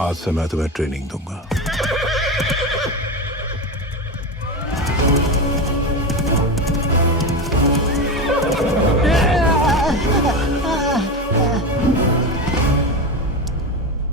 आज से मैं तुम्हें ट्रेनिंग दूंगा।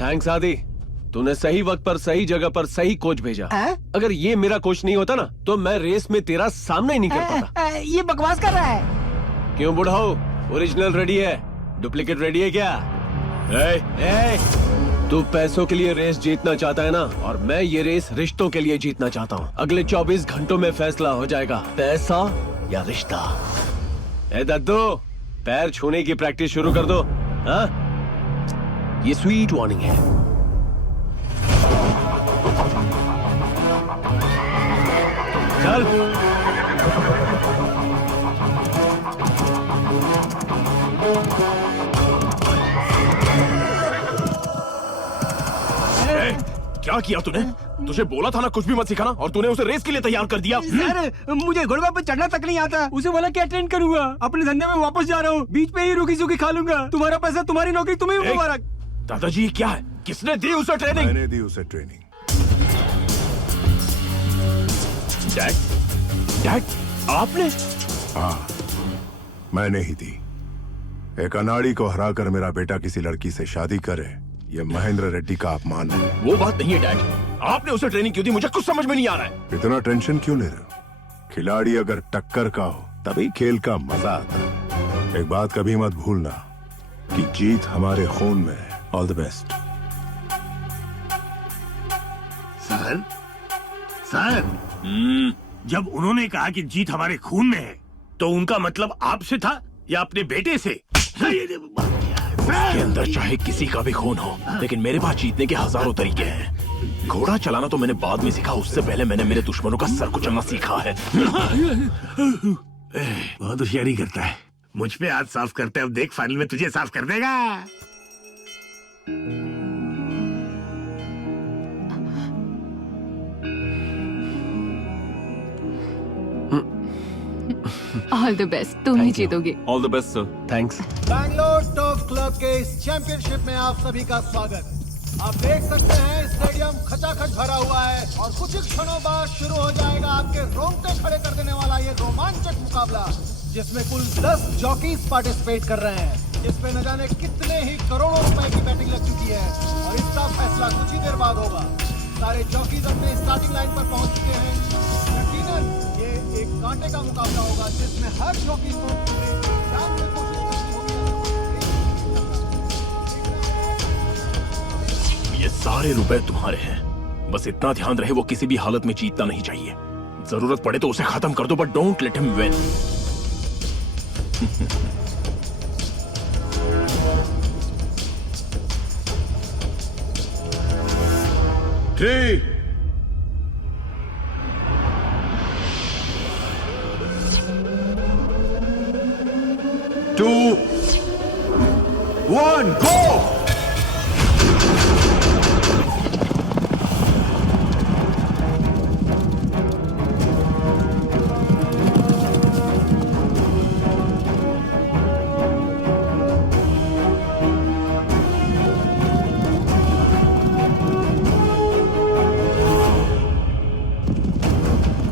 थैंक्स आदि, तूने सही वक्त पर सही जगह पर सही कोच भेजा। अगर ये मेरा कोच नहीं होता ना तो मैं रेस में तेरा सामना ही नहीं कर पाता। ये बकवास कर रहा है। क्यों बुढ़ाओ, ओरिजिनल रेडी है, डुप्लीकेट रेडी है क्या? तू पैसों के लिए रेस जीतना चाहता है ना, और मैं ये रेस रिश्तों के लिए जीतना चाहता हूँ। अगले 24 घंटों में फैसला हो जाएगा, पैसा या रिश्ता। ए दद्दू, पैर छूने की प्रैक्टिस शुरू कर दो। हाँ? ये स्वीट वार्निंग है। चल। क्या किया तूने? तुझे बोला था ना कुछ भी मत सिखाना, और तूने उसे रेस के लिए तैयार कर दिया। सर, मुझे घोड़े पे चढ़ना तक नहीं आता। उसे बोला क्या ट्रेन करूंगा, अपने धंधे में वापस जा रहा हूँ, बीच पे ही रुकी सुखी खा लूंगा। तुम्हारा पैसा, तुम्हारी नौकरी, तुम्हें मुबारक। दादाजी क्या है? किसने दी उसे ट्रेनिंग? मैंने दी उसे ट्रेनिंग। डैड, आपने? हाँ, मैंने ही दी। एक अनाड़ी को हराकर मेरा बेटा किसी लड़की से शादी करे, ये महेंद्र रेड्डी का अपमान है। वो बात नहीं है डैड, आपने उसे ट्रेनिंग क्यों दी? मुझे कुछ समझ में नहीं आ रहा है। इतना टेंशन क्यों ले रहे हो? खिलाड़ी अगर टक्कर का हो तभी खेल का मजा आता है। एक बात कभी मत भूलना कि जीत हमारे खून में है। All the best. सर, जब उन्होंने कहा कि जीत हमारे खून में है, तो उनका मतलब आपसे था या अपने बेटे से? उसके अंदर चाहे किसी का भी खून हो, लेकिन मेरे पास जीतने के हजारों तरीके हैं। घोड़ा चलाना तो मैंने बाद में सीखा, उससे पहले मैंने मेरे दुश्मनों का सर कुचलना सीखा है। बहुत होशियारी करता है। मुझ पे हाथ साफ करते, अब देख फाइनल में तुझे साफ कर देगा। ऑल द बेस्ट, तुम ही जीतोगे। All the best sir. Thanks. Bangalore turf club के इस चैंपियनशिप में आप सभी का स्वागत। आप देख सकते हैं स्टेडियम खचाखच भरा हुआ है और कुछ ही क्षणों बाद शुरू हो जाएगा आपके रोंगटे खड़े कर देने वाला ये रोमांचक मुकाबला, जिसमें कुल 10 जॉकीज पार्टिसिपेट कर रहे हैं। इसमें न जाने कितने ही करोड़ों रुपए की बैटिंग लग चुकी है और इसका फैसला कुछ ही देर बाद होगा। सारे जॉकीज अपने स्टार्टिंग लाइन पर पहुंच चुके हैं। यकीनन ये एक कांटे का मुकाबला होगा, जिसमें हर जॉकी को अपने जान से कोशिश करनी होगी। ये सारे रुपए तुम्हारे हैं, बस इतना ध्यान रहे वो किसी भी हालत में जीतना नहीं चाहिए। जरूरत पड़े तो उसे खत्म कर दो, but don't let him win. ठीक। 2, 1, go!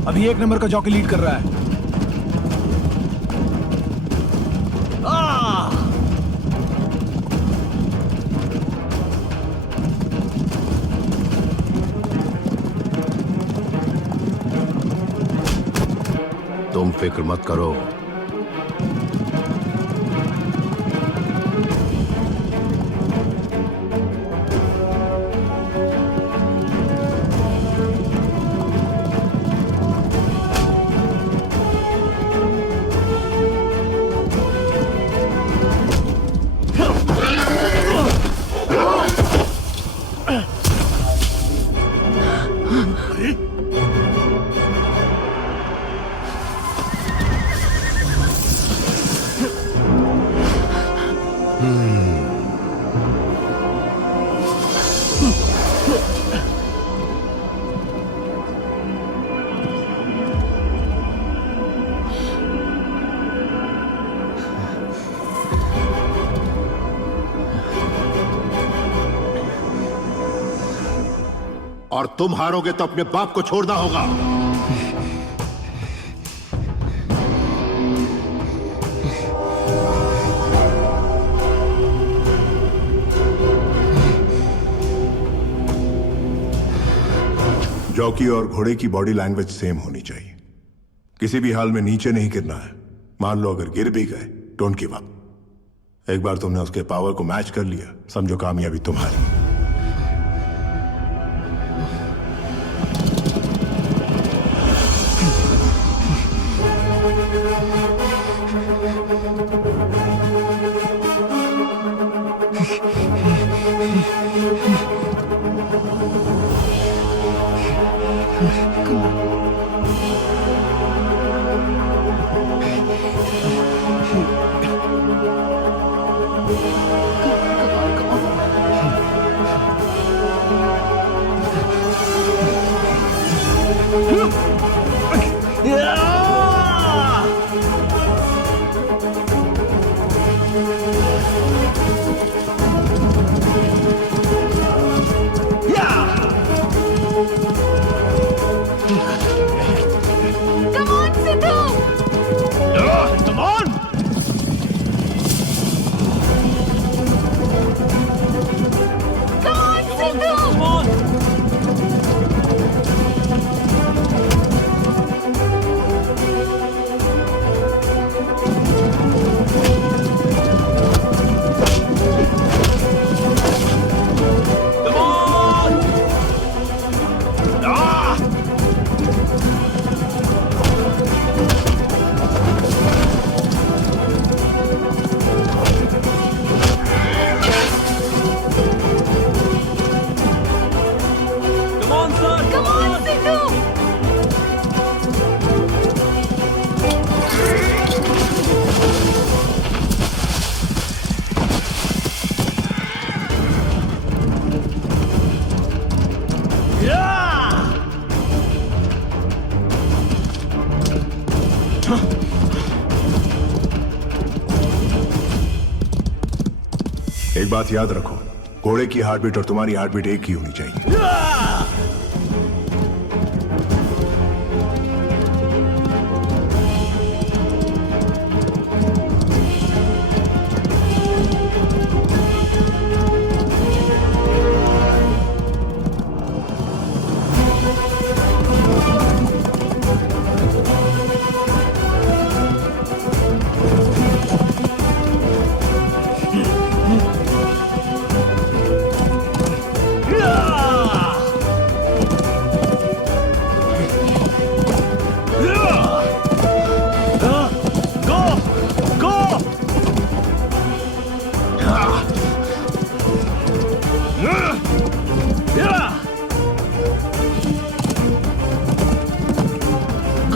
अभी 1 नंबर का जॉकी लीड कर रहा है। तुम फिक्र मत करो, और तुम हारोगे तो अपने बाप को छोड़ना होगा। जॉकी और घोड़े की बॉडी लैंग्वेज सेम होनी चाहिए। किसी भी हाल में नीचे नहीं गिरना है। मान लो अगर गिर भी गए, डोंट गिव अप। एक बार तुमने उसके पावर को मैच कर लिया, समझो कामयाबी तुम्हारी। Come on, Sidhu! Come on! Come on, Sidhu! Come on! Come on! Ah! Come on, son! Come on, Sidhu! एक बात याद रखो, घोड़े की हार्ट बीट और तुम्हारी हार्ट बीट एक ही होनी चाहिए।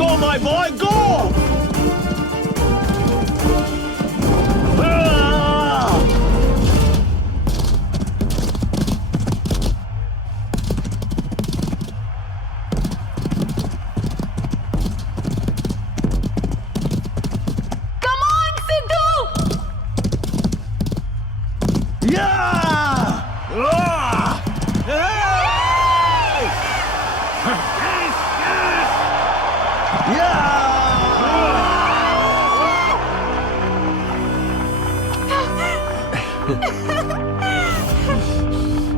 Go, my boy, go! Come on, Sidhu!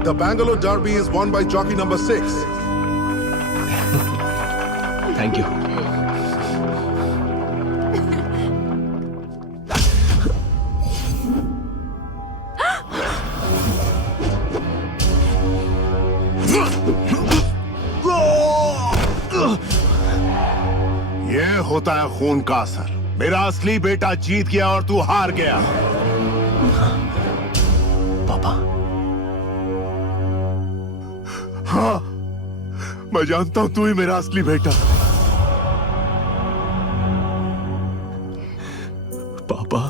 The Bangalore Derby is won by jockey number 6. Thank you. ये होता है खून का असर। मेरा असली बेटा जीत गया और तू हार गया। पापा, हाँ, मैं जानता हूं तू ही मेरा असली बेटा। पापा,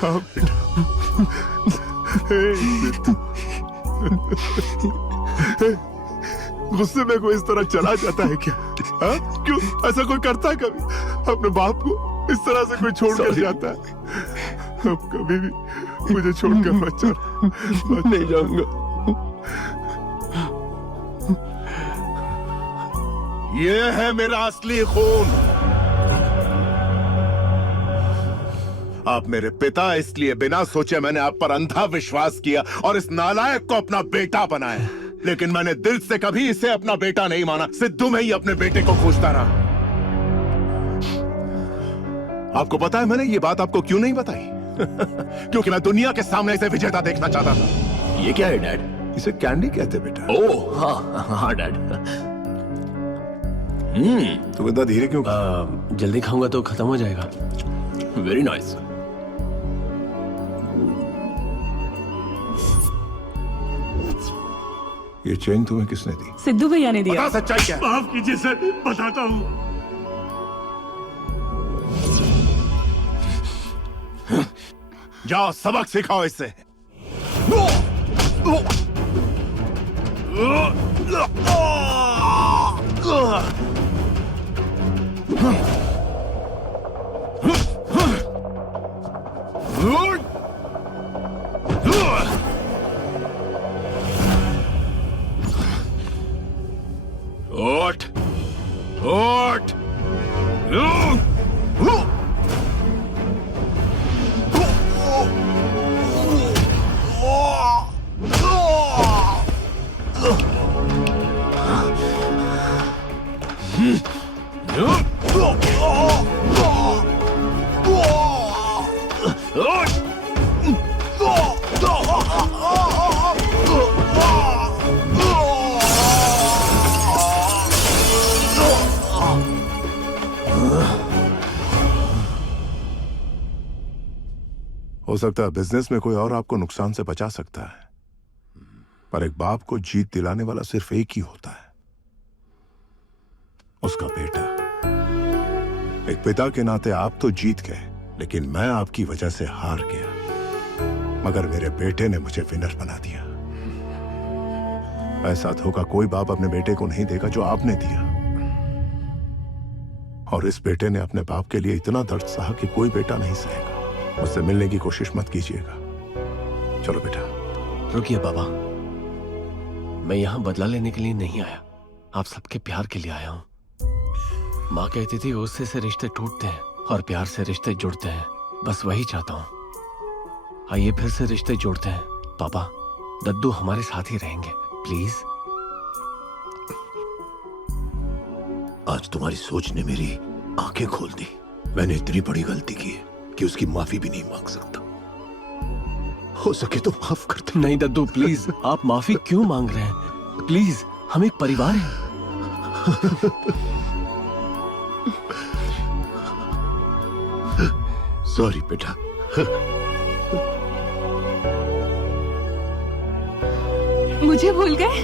हाँ बेटा। गुस्से में कोई इस तरह चला जाता है क्या? हाँ? क्यों ऐसा कोई करता है कभी? अपने बाप को इस तरह से कोई छोड़ कर जाता है? अब कभी भी मुझे छोड़कर मत चल। नहीं जाऊंगा। ये है मेरा असली खून। आप मेरे पिता, इसलिए बिना सोचे मैंने आप पर अंधा विश्वास किया और इस नालायक को अपना बेटा बनाया। लेकिन मैंने दिल से कभी इसे अपना बेटा नहीं माना। सिद्धू में ही अपने बेटे को खोजता रहा। आपको पता है मैंने ये बात आपको क्यों नहीं बताई? क्योंकि मैं दुनिया के सामने इसे विजेता देखना चाहता था। ये क्या है डैड? इसे कैंडी कहते बेटा। ओह हाँ हाँ डैड। तुम इतना धीरे क्यों? जल्दी खाऊंगा तो खत्म हो जाएगा। Very nice. ये चेन तुम्हें किसने दी? सिद्धू भैया ने दिया। बता सच्चाई क्या है? माफ कीजिए सर, बताता हूँ। जाओ सबक सिखाओ इससे। ओट ओट। हो सकता है बिजनेस में कोई और आपको नुकसान से बचा सकता है, पर एक बाप को जीत दिलाने वाला सिर्फ एक ही होता है, उसका बेटा। एक पिता के नाते आप तो जीत गए, लेकिन मैं आपकी वजह से हार गया। मगर मेरे बेटे ने मुझे विनर बना दिया। ऐसा धोखा कोई बाप अपने बेटे को नहीं देगा जो आपने दिया। और इस बेटे ने अपने बाप के लिए इतना दर्द सहा कि कोई बेटा नहीं सहेगा। मुझसे मिलने की कोशिश मत कीजिएगा। चलो बेटा। रुकिए बाबा, मैं यहाँ बदला लेने के लिए नहीं आया, आप सबके प्यार के लिए आया हूँ। माँ कहती थी गुस्से से रिश्ते टूटते हैं और प्यार से रिश्ते जुड़ते हैं। बस वही चाहता हूँ। आइए फिर से रिश्ते जोड़ते हैं। पापा, दद्दू हमारे साथ ही रहेंगे, प्लीज। आज तुम्हारी सोच ने मेरी आंखें खोल दी। मैंने इतनी बड़ी गलती की है कि उसकी माफी भी नहीं मांग सकता। हो सके तो माफ कर दे। नहीं दद्दू प्लीज, आप माफी क्यों मांग रहे हैं? प्लीज, हम एक परिवार हैं। सॉरी बेटा। मुझे भूल गए?